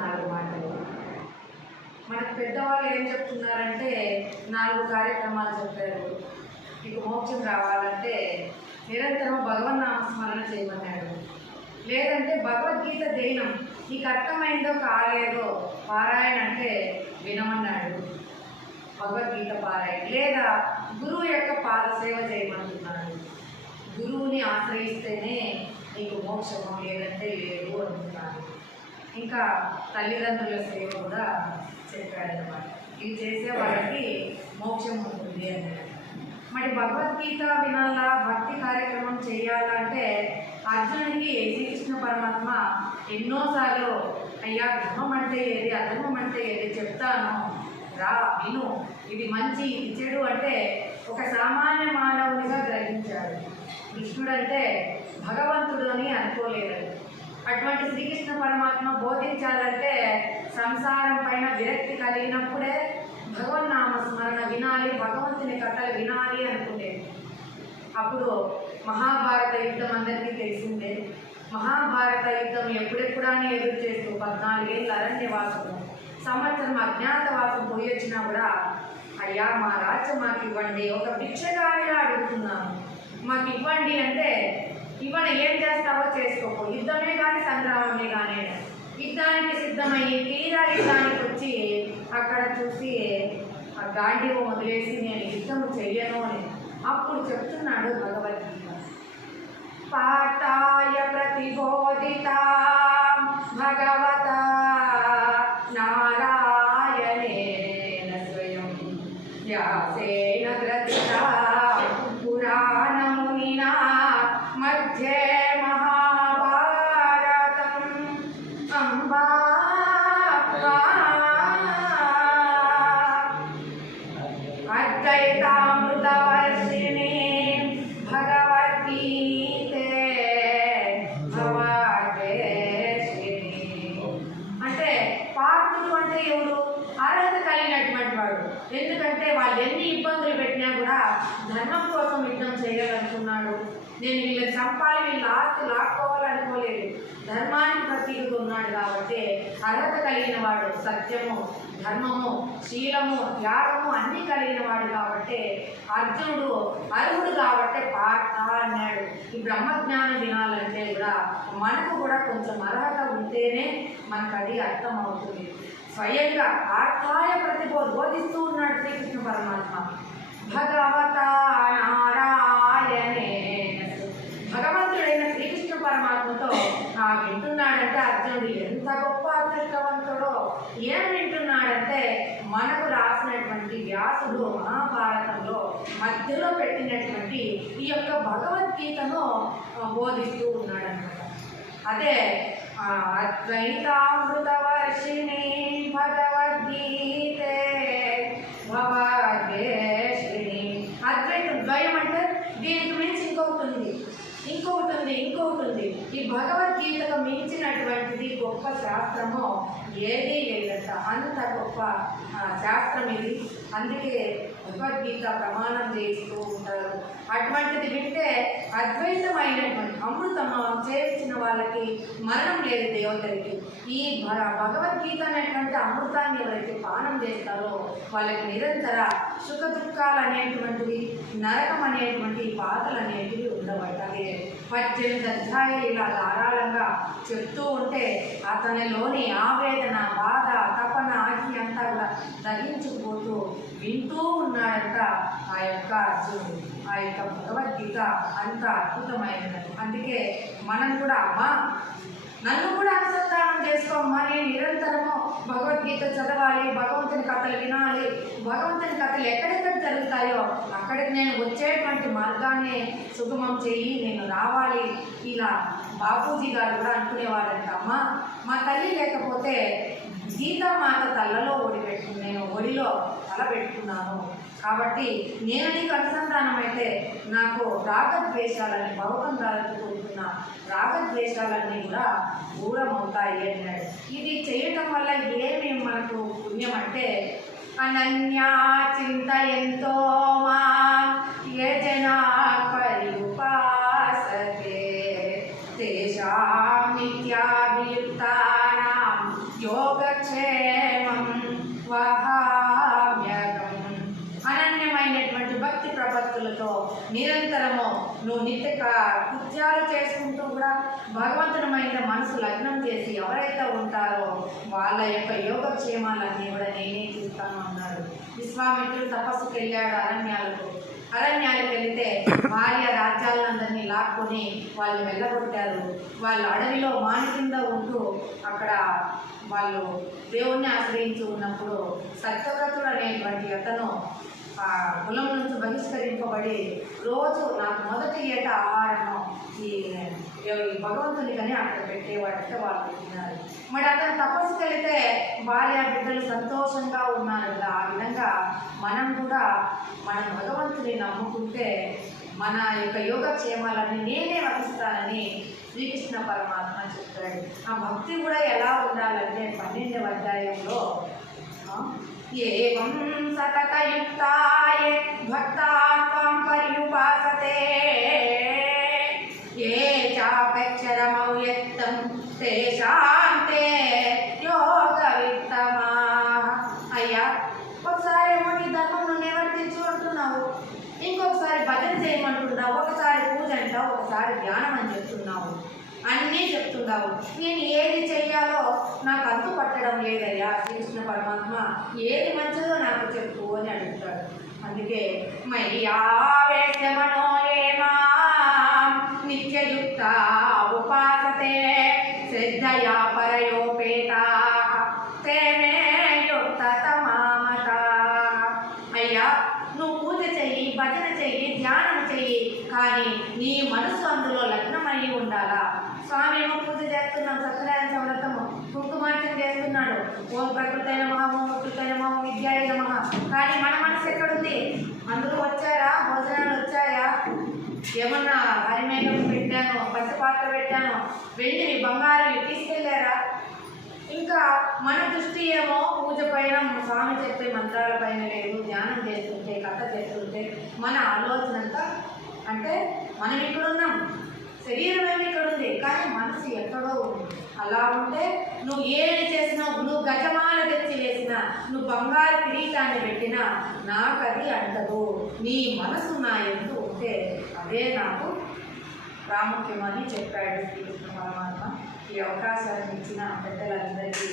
4 మాటలు. మనకు పెద్దవాళ్ళు ఏం చెప్తున్నారంటే 4 కార్యక్రమాలు చెప్పారు. మీకు మోక్షం రావాలంటే నిరంతరం భగవన్నామస్మరణ చేయమన్నాడు. లేదంటే భగవద్గీత ధ్యానం నీకు అర్థమైందో కాలేదో పారాయణ అంటే వినమన్నాడు. భగవద్గీత పారాయణ లేదా గురువు యొక్క పాద సేవ చేయమంటున్నాడు. గురువుని ఆశ్రయిస్తేనే నీకు మోక్షము, లేదంటే లేదు అంటున్నాడు. ఇంకా తల్లిదండ్రుల సేవ కూడా చెప్పాడనమాట. ఇవి చేసే వాళ్ళకి మోక్షం ఉంటుంది అన్నాడు. మరి భగవద్గీత వినాలా, భక్తి కార్యక్రమం చేయాలంటే అర్జునుడికి శ్రీకృష్ణ పరమాత్మ ఎన్నోసార్లు అయ్యా ధర్మం అంటే ఏది, అధర్మం అంటే ఏది చెప్తాను రా విను, ఇది మంచి ఇది చెడు అంటే ఒక సామాన్య మానవునిగా గ్రహించాడు. కృష్ణుడు అంటే భగవంతుడు అని అనుకోలేదు. అటువంటి శ్రీకృష్ణ పరమాత్మ బోధించాలంటే సంసారం పైన విరక్తి కలిగినప్పుడే భగవన్నామస్మరణ వినాలి, భగవంతుని కథలు వినాలి అనుకునేది. అప్పుడు మహాభారత యుద్ధం అందరికీ తెలిసిందే. మహాభారత యుద్ధం ఎప్పుడెప్పుడని ఎదురు చేస్తూ 14 ఏళ్ళ అరణ్యవాసము, సంవత్సరం అజ్ఞాతవాసం పోయి వచ్చినా కూడా అయ్యా మా రాజ్యం మాకు ఇవ్వండి, ఒక భిక్షగానిగా అడుగుతున్నాము, మాకు ఇవ్వండి అంటే ఇవ్వని ఏం చేస్తావో చేసుకోపో, యుద్ధమే కానీ సంగ్రామమే కానీ యుద్ధానికి సిద్ధమయ్యి తీరా యుద్ధానికి వచ్చి అక్కడ చూసి ఆ గాంధీవం వదిలేసి నేను యుద్ధం చెయ్యను అని అప్పుడు చెప్తున్నాడు భగవద్గీత. పాఠాయ ప్రతిబోధిత భగవత నారాయణేన స్వయం వ్యాసేన గ్రథిత పురాణమునినా మధ్యే మహాభారతం అంబా అద్వైతామృతవర్షిణి భగవద్గీతే భవాదేశిని. అంటే పార్థుడు అంటే ఎవరు? అర్హత కలిగినటువంటి వాడు. ఎందుకంటే వాళ్ళు ఎన్ని ఇబ్బందులు పెట్టినా కూడా ధర్మం కోసం యుద్ధం చేయాలనుకున్నాడు. నేను వీళ్ళని చంపాలి, వీళ్ళ ఆస్తి లాక్కోవాలనుకోలేదు. ధర్మానికి ప్రతీకగా ఉన్నాడు కాబట్టి అర్హత కలిగిన వాడు. సత్యము, ధర్మము, శీలము, త్యాగము అన్నీ కలిగిన వాడు కాబట్టి అర్జునుడు అర్హుడు కాబట్టి పార్థ అన్నాడు. ఈ బ్రహ్మజ్ఞానం వినాలంటే కూడా మనకు కూడా కొంచెం అర్హత ఉంటేనే మనకు అది అర్థం అవుతుంది. స్వయంగా పార్థాయ బోధిస్తూ ఉన్నాడు శ్రీకృష్ణ పరమాత్మ. భగవత నారాయణే, భగవంతుడైన శ్రీకృష్ణ పరమాత్మతో వింటున్నాడంటే అర్జునుడు ఎంత గొప్ప అదృష్టవంతుడో. ఏం వింటున్నాడంటే మనకు రాసినటువంటి వ్యాసుడు మహాభారతంలో మధ్యలో పెట్టినటువంటి ఈ యొక్క భగవద్గీతను బోధిస్తూ ఉన్నాడనమాట. అదే అద్వైతామృతవర్షిణి భగవద్గీతే భవాదేశిని. అద్వైతం ద్వయం అంటే దీనికి మించి ఇంకొకటి ఉంది. ఈ భగవద్గీతకు మించినటువంటిది గొప్ప శాస్త్రము ఏదీ లేదంట. అంత గొప్ప శాస్త్రం ఇది. అందుకే భగవద్గీత ప్రమాణం చేస్తూ ఉంటారు. అటువంటిది వింటే అద్వైతమైనటువంటి అమృతం చేయించిన వాళ్ళకి మరణం లేదు దేవతలకి. ఈ భగవద్గీత అనేటువంటి అమృతాన్ని ఎవరైతే పానం చేస్తారో వాళ్ళకి నిరంతర సుఖ దుఃఖాలు అనేటువంటివి, నరకం అనేటువంటి బాధలు అనేటివి ఉండవట. అదే 18 అధ్యాయాలు ఇలా ధారాళంగా చెప్తూ ఉంటే అతనిలోని ఆవేదన, బాధ, తపన, ఆగి అంతా కూడా దహించుకుపోతూ వింటూ ఉన్నాడంట ఆ యొక్క అర్జునుడు. ఆ యొక్క భగవద్గీత అంత అద్భుతమైనది. అందుకే మనం కూడా అమ్మా నన్ను కూడా అనుసంధానం చేసుకోమ్మా, నేను నిరంతరము భగవద్గీత చదవాలి, భగవంతుని కథలు వినాలి, భగవంతుని కథలు ఎక్కడెక్కడ జరుగుతాయో అక్కడికి నేను వచ్చేటువంటి మార్గాన్ని సుగమం చేయి, నేను రావాలి. ఇలా బాపూజీ గారు కూడా అనుకునేవారంట. అమ్మ మా తల్లి లేకపోతే గీతామాత తల్లలో నేను ఒడిలో తల పెట్టుకున్నాను కాబట్టి నేను నీకు అనుసంధానం అయితే నాకు రాగద్వేషాలని, భగవంతురాలతో కూడుకున్న రాగద్వేషాలన్నీ కూడా దూరం అవుతాయి అన్నాడు. ఇది చేయటం వల్ల ఏమి మనకు పుణ్యం అంటే అనన్యా చింతయంతో మాం ఏ జనా పర్యుపాసతే తేషాం నిత్యాభియుక్తానాం యోగక్షేమం వహామ్యహం. అనన్యమైనటువంటి భక్తి ప్రపత్తులతో నిరంతరము నువ్వు నిత్య కృత్యాలు చేసుకుంటూ కూడా భగవంతునమైన మనసు లగ్నం చేసి ఎవరైతే ఉంటారో వాళ్ళ యొక్క యోగక్షేమాలన్నీ కూడా నేనే చూస్తాను అన్నాడు. విశ్వామిత్రుడు తపస్సుకు వెళ్ళాడు అరణ్యాలకు వెళితే భార్య రాజ్యాలందరినీ లాక్కొని వాళ్ళు వెళ్ళగొట్టారు. వాళ్ళు అడవిలో మాని కింద ఉంటూ అక్కడ వాళ్ళు దేవుణ్ణి ఆశ్రయించి ఉన్నప్పుడు సత్యవ్రతుడు అనేటువంటి అతను ఆ కులం నుంచి బహిష్కరింపబడి రోజు నాకు మొదటి ఏట ఆహారము ఈ భగవంతునికని అక్కడ పెట్టేవాడంటే వాళ్ళు పెట్టినారు. మరి అతను తపస్సుకి వెళితే భార్య బిడ్డలు సంతోషంగా ఉన్నారు కదా. ఆ విధంగా మనం కూడా మనం భగవంతుని నమ్ముకుంటే మన యొక్క యోగక్షేమాలన్నీ నేనే వహిస్తానని శ్రీకృష్ణ పరమాత్మ చెప్తాడు. ఆ భక్తి కూడా ఎలా ఉండాలంటే 12వ అధ్యాయంలో ఏవం సతతయుక్తాయ భక్తాత్వం పర్యుపాసతే ఏ చాపక్షరమవ్యక్తం తేషాంతే యోగవిత్తమాః. అయ్యా, ఒకసారి ఏమో నీ ధర్మం నివర్తించు అంటున్నావు, ఇంకొకసారి భజన చేయమంటున్నావు, ఒకసారి పూజ అంటావు, ఒకసారి ధ్యానం అని చెప్తున్నావు, అన్నీ చెప్తున్నావు. నేను ఏది చెయ్యాలో నాకు అంతు పట్టడం లేదయ్యా. శ్రీకృష్ణ పరమాత్మ ఏది మంచిదో నాకు చెప్పు అని అడుగుతాడు. అందుకే మయ్యావేశమనో ఏమాం నిత్యయుక్త ఉపాసతే శ్రద్ధయా పరయోపేతాః తే మే యుక్తతమామతాః. అయ్యా, నువ్వు పూజ చెయ్యి, భజన చెయ్యి, ధ్యానం చెయ్యి, కానీ నీ మనసు అందులో లగ్నమయ్యి ఉండాలా. స్వామి ఏమో పూజ చేస్తున్నాం, సత్యనారాయణ వ్రతము, కుంకుమార్చన చేస్తున్నాడు, ఓం ప్రకృతై నమః, ఓం ప్రకృతై నమః, విద్యాయ నమః, కానీ మన మనసు ఎక్కడుంది? అందరూ వచ్చారా? భోజనాలు వచ్చాయా? ఏమన్నా హరిమేఘం పెట్టాను, పసిపాత్ర పెట్టాను, వెండి బంగారం తీసుకెళ్ళారా? ఇంకా మన దృష్టి ఏమో పూజ పైన, స్వామి చెప్పే మంత్రాల పైన లేదు, ధ్యానం చేస్తుంటే, కథ చేస్తుంటే మన ఆలోచన అంతా అంటే మనం ఇక్కడున్నాం, శరీరం ఏమి ఇక్కడ ఉంది, కానీ మనసు ఎక్కడో ఉంది. అలా ఉంటే నువ్వు ఏది చేసినా, నువ్వు గజమాల తెచ్చి వేసినా, నువ్వు బంగారు కిరీటాన్ని పెట్టినా నాకు అది అంటదు. నీ మనసు నా ఎందు ఉంటే అదే నాకు ప్రాముఖ్యమని చెప్పాడు శ్రీకృష్ణ పరమాత్మ. ఈ అవకాశాన్ని ఇచ్చిన పెద్దలందరికీ